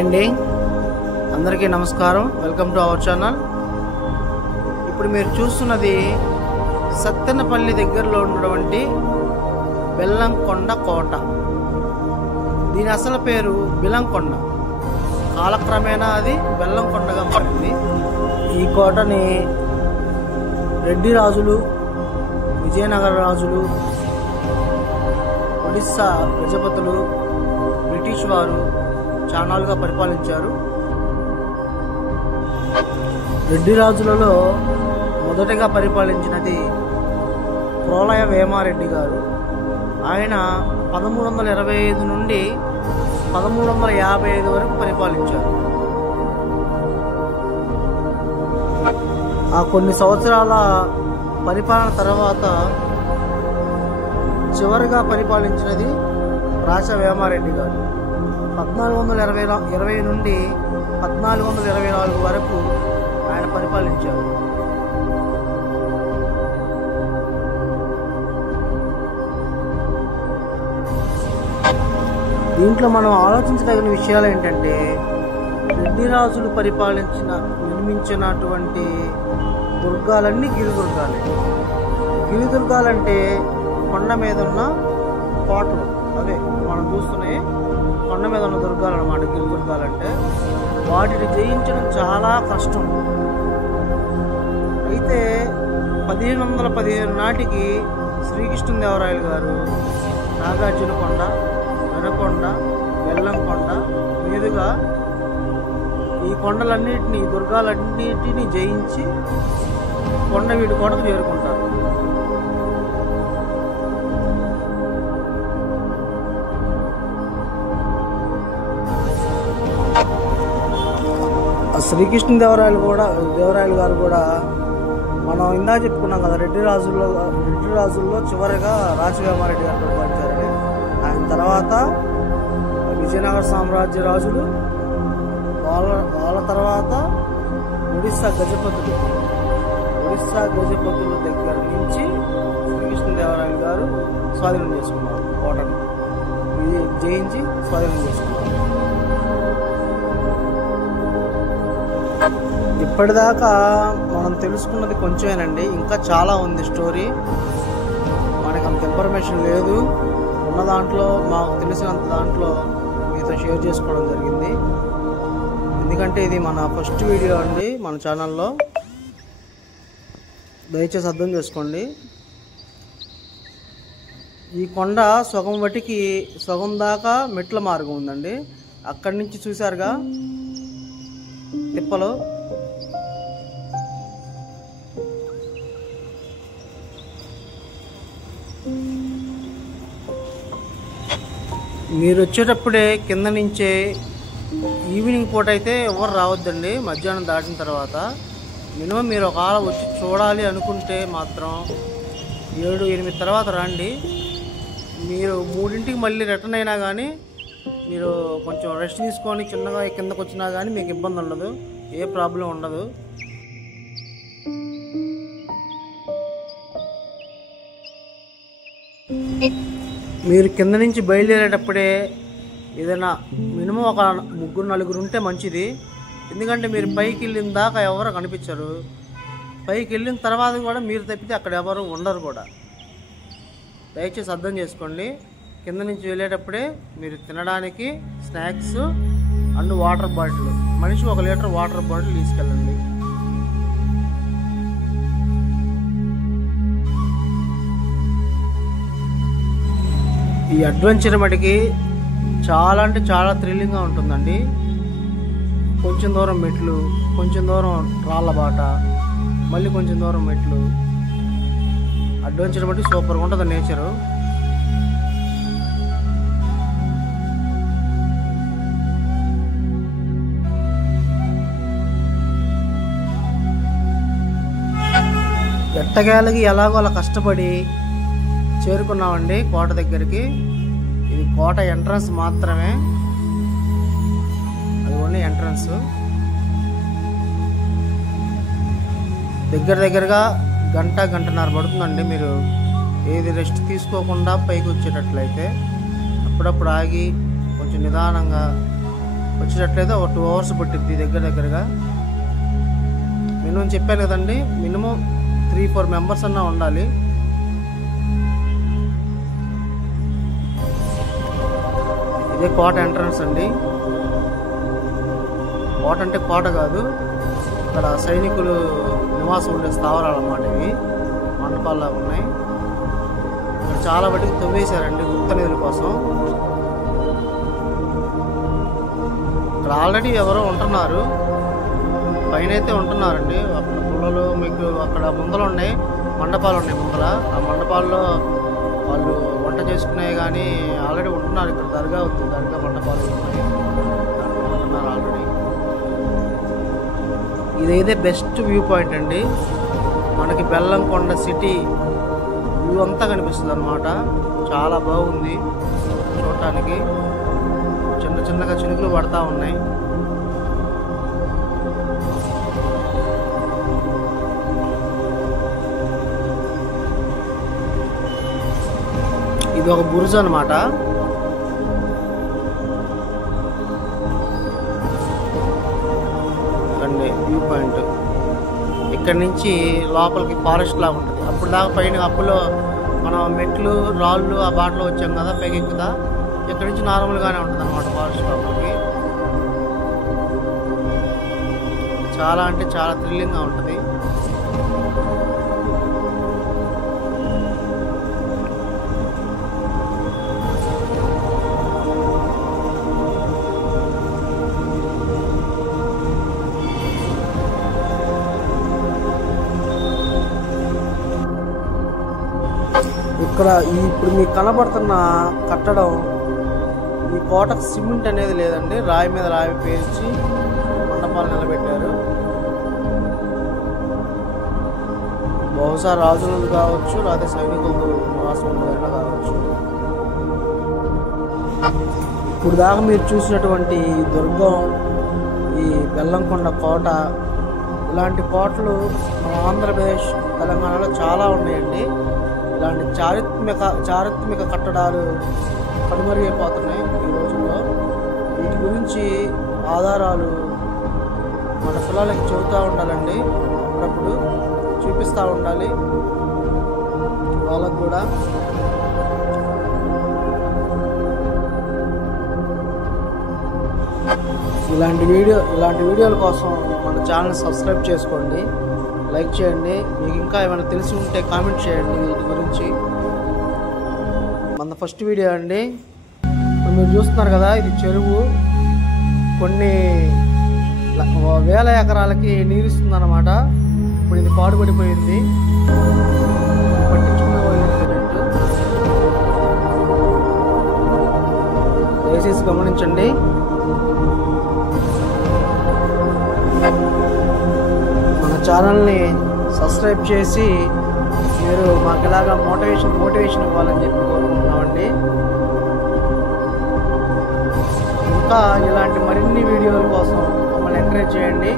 అండి, అందరికీ నమస్కారం. Welcome to our channel. ఇప్పుడు మీరు చూస్తున్నది సత్తెనపల్లి దగ్గరలో ఉన్నటువంటి బెల్లంకొండ కోట. దీని అసలు పేరు బిలంకొండ. కాలక్రమేణా అది బెల్లంకొండగా మారింది. ఈ కోటని రెడ్డి రాజులు, విజయనగర రాజులు, ఒడిస్సా గజపతులు, బ్రిటిష్ వారు చానాలుగా పరిపాలించారు. రెడ్డి రాజులలో మొదటగా పరిపాలించినది ప్రోలయ వేమారెడ్డి గారు. ఆయన 1325 నుండి 1355 వరకు పరిపాలించారు. ఆ కొన్ని సంవత్సరాల పరిపాలన తర్వాత చివరిగా పరిపాలించినది రాచ వేమారెడ్డి గారు. 1420 నుండి 1424 వరకు ఆయన పరిపాలించారు. దీంట్లో మనం ఆలోచించదగిన విషయాలు ఏంటంటే, రెడ్డి రాజులు నిర్మించినటువంటి దుర్గాలన్నీ గిరిదుర్గాలే. గిరిదుర్గాలంటే కొండ మీద ఉన్న కోటలు, అవే మనం చూస్తున్నాయి కొండ మీద ఉన్న దుర్గాలు అన్నమాట. గిరిదుర్గాలంటే వాటిని జయించడం చాలా కష్టం. అయితే 1515 నాటికి శ్రీకృష్ణదేవరాయలు గారు నాగార్జునకొండ, వెనకొండ, బెల్లంకొండ మీదుగా ఈ కొండలన్నిటినీ, దుర్గాలన్నిటినీ జయించి కొండవీడి కోటకు చేరుకుంటారు. శ్రీకృష్ణదేవరాయలు గారు కూడా మనం ఇందా చెప్పుకున్నాం కదా, రెడ్డి రాజుల్లో చివరిగా రాచవేమారెడ్డి గారు పరిపాలించారని. ఆయన తర్వాత విజయనగర సామ్రాజ్య రాజులు, వాళ్ళ తర్వాత ఒడిస్సా గజపతుల దగ్గర నుంచి శ్రీకృష్ణదేవరాయలు గారు స్వాధీనం చేసుకున్నారు. కోటను జయించి స్వాధీనం చేసుకున్నారు. ఇప్పటిదాకా మనం తెలుసుకున్నది కొంచెమేనండి, ఇంకా చాలా ఉంది స్టోరీ. మనకు అంత ఇన్ఫర్మేషన్ లేదు. ఉన్న దాంట్లో మాకు తెలిసినంత దాంట్లో మీతో షేర్ చేసుకోవడం జరిగింది. ఎందుకంటే ఇది మన ఫస్ట్ వీడియో అండి మన ఛానల్లో. దయచేసి అర్థం చేసుకోండి. ఈ కొండ సగం వటికి సగం దాకా మెట్ల మార్గం ఉందండి. అక్కడి నుంచి చూశారుగా తిప్పలు. మీరు వచ్చేటప్పుడే కింద నుంచే, ఈవినింగ్ పూట అయితే ఎవరు రావద్దండి. మధ్యాహ్నం దాటిన తర్వాత మినిమం మీరు ఒకవేళ వచ్చి చూడాలి అనుకుంటే మాత్రం 7-8 తర్వాత రండి. మీరు 3ంటికి మళ్ళీ రిటర్న్ అయినా కానీ మీరు కొంచెం రెస్ట్ తీసుకొని చిన్నగా కిందకు వచ్చినా కానీ మీకు ఇబ్బంది ఉండదు, ఏ ప్రాబ్లం ఉండదు. మీరు కింద నుంచి బయలుదేరేటప్పుడే ఏదైనా మినిమం ఒక 3-4 ఉంటే మంచిది. ఎందుకంటే మీరు పైకి వెళ్ళిన దాకా ఎవరు కనిపించరు. పైకి వెళ్ళిన తర్వాత కూడా మీరు తప్పితే అక్కడ ఎవరు ఉండరు కూడా. దయచేసి అర్థం చేసుకోండి. కింద నుంచి వెళ్ళేటప్పుడే మీరు తినడానికి స్నాక్స్ అండ్ వాటర్ బాటిల్, మనిషి 1 లీటర్ వాటర్ బాటిల్ తీసుకెళ్ళండి. ఈ అడ్వెంచర్ మటుకి చాలా అంటే చాలా థ్రిల్లింగ్గా ఉంటుందండి. కొంచెం దూరం మెట్లు, కొంచెం దూరం రాళ్ళ బాట, మళ్ళీ కొంచెం దూరం మెట్లు. అడ్వెంచర్ బట్టి సూపర్గా ఉంటుంది నేచరు. ఎట్టకేలకి ఎలాగో అలా కష్టపడి చేరుకున్నామండి కోట దగ్గరికి. ఇది కోట ఎంట్రన్స్ మాత్రమే, అది ఓన్లీ ఎంట్రన్స్. దగ్గరగా గంటన్నర పడుతుందండి. మీరు ఏది రెస్ట్ తీసుకోకుండా పైకి వచ్చేటట్లయితే అప్పుడప్పుడు ఆగి కొంచెం నిదానంగా వచ్చేటట్లయితే ఒక 2 hours పట్టిద్ది దగ్గరగా. మినిమం చెప్పాను కదండి, మినిమం 3-4 మెంబర్స్ అన్నా ఉండాలి. ఇదే కోట ఎంట్రన్స్ అండి. కోట అంటే కోట కాదు, ఇక్కడ సైనికులు నివాసం ఉండే స్థావరాలు అన్నమాట. ఇవి మండపాల్లాగా ఉన్నాయి. ఇక్కడ చాలా వాటికి తవ్వేశారండి గుప్త నిధుల కోసం. ఇక్కడ ఆల్రెడీ ఎవరో ఉంటున్నారు, పైన అయితే ఉంటున్నారండి. అక్కడ పుల్లలు మీకు అక్కడ ముందలు ఉన్నాయి, మండపాలు ఉన్నాయి ముందల. ఆ మండపాల్లో వాళ్ళు వంట చేసుకునే కానీ ఆల్రెడీ ఉంటున్నారు. ఇక్కడ దర్గా ఉంది, దర్గా మండపాలు ఉన్నాయి, ఉంటున్నారు ఆల్రెడీ. ఇదైతే బెస్ట్ వ్యూ పాయింట్ అండి. మనకి బెల్లంకొండ సిటీ వ్యూ అంతా కనిపిస్తుంది అన్నమాట. చాలా బాగుంది చూడటానికి. చిన్నగా చినుకులు పడతా ఉన్నాయి. ఇది ఒక బుర్జ్ అన్నమాట. వ్యూ పాయింట్ ఇక్కడ నుంచి లోపలికి ఫారెస్ట్ లాగా ఉంటుంది. అప్పుడు దాకా పైన అప్పులో మనం మెట్లు రాళ్ళు ఆ బాటలో వచ్చాం కదా పైకి ఎక్కుదా, ఇక్కడ నుంచి నార్మల్గానే ఉంటుంది అన్నమాట ఫారెస్ట్ లోపలికి. చాలా అంటే చాలా థ్రిల్లింగ్గా ఉంటుంది. ఇక్కడ ఇప్పుడు మీకు కనబడుతున్న కట్టడం, ఈ కోటకు సిమెంట్ అనేది లేదండి, రాయి మీద రాయి పేర్చి మండపాలు నిలబెట్టారు. బహుశా రాజులు కావచ్చు, లేదా సైనికులు నివాసం ఉండేలా కావచ్చు. ఇప్పుడు దాకా మీరు చూసినటువంటి ఈ దుర్గం, ఈ బెల్లంకొండ కోట, ఇలాంటి కోటలు మన ఆంధ్రప్రదేశ్ తెలంగాణలో చాలా ఉన్నాయండి. ఇలాంటి చారిత్రక కట్టడాలు కనుమరుగైపోతున్నాయి ఈ రోజుల్లో. వీటి గురించి ఆధారాలు మన పిల్లలకి చెబుతూ ఉండాలండి, అప్పుడప్పుడు చూపిస్తూ ఉండాలి వాళ్ళకు కూడా. ఇలాంటి వీడియోల కోసం మన ఛానల్ సబ్స్క్రైబ్ చేసుకోండి, లైక్ చేయండి. మీకు ఇంకా ఏమైనా తెలిసి ఉంటే కామెంట్ చేయండి వీటి గురించి. మన ఫస్ట్ వీడియో అండి. ఇప్పుడు మీరు చూస్తున్నారు కదా, ఇది చెరువు. కొన్ని వేల ఎకరాలకి నీరు ఇస్తుంది అన్నమాట. ఇప్పుడు ఇది పాడుపడిపోయింది, పట్టించుకునే వాళ్ళు దయచేసి గమనించండి. మన ఛానల్ని సబ్స్క్రైబ్ చేసి మీరు మాకు ఇలాగా మోటివేషన్ ఇవ్వాలని చెప్పి కోరుకుంటున్నామండి. ఇంకా ఇలాంటి మరిన్ని వీడియోల కోసం మమ్మల్ని ఎంకరేజ్ చేయండి.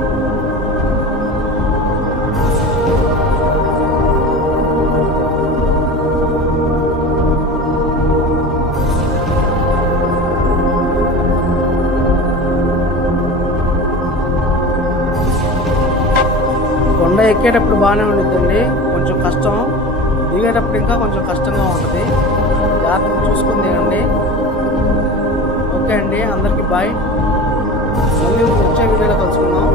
కొండ ఎక్కేటప్పుడు బాగానే ఉంటుందండి, కొంచెం కష్టం. దిగేటప్పుడు ఇంకా కొంచెం కష్టంగా ఉంటుంది. జాగ్రత్తగా చూసుకుని దిగండి. ఓకే అండి, అందరికీ బాయ్. మళ్ళీ వచ్చే వీడియోలో కలుసుకుందాం.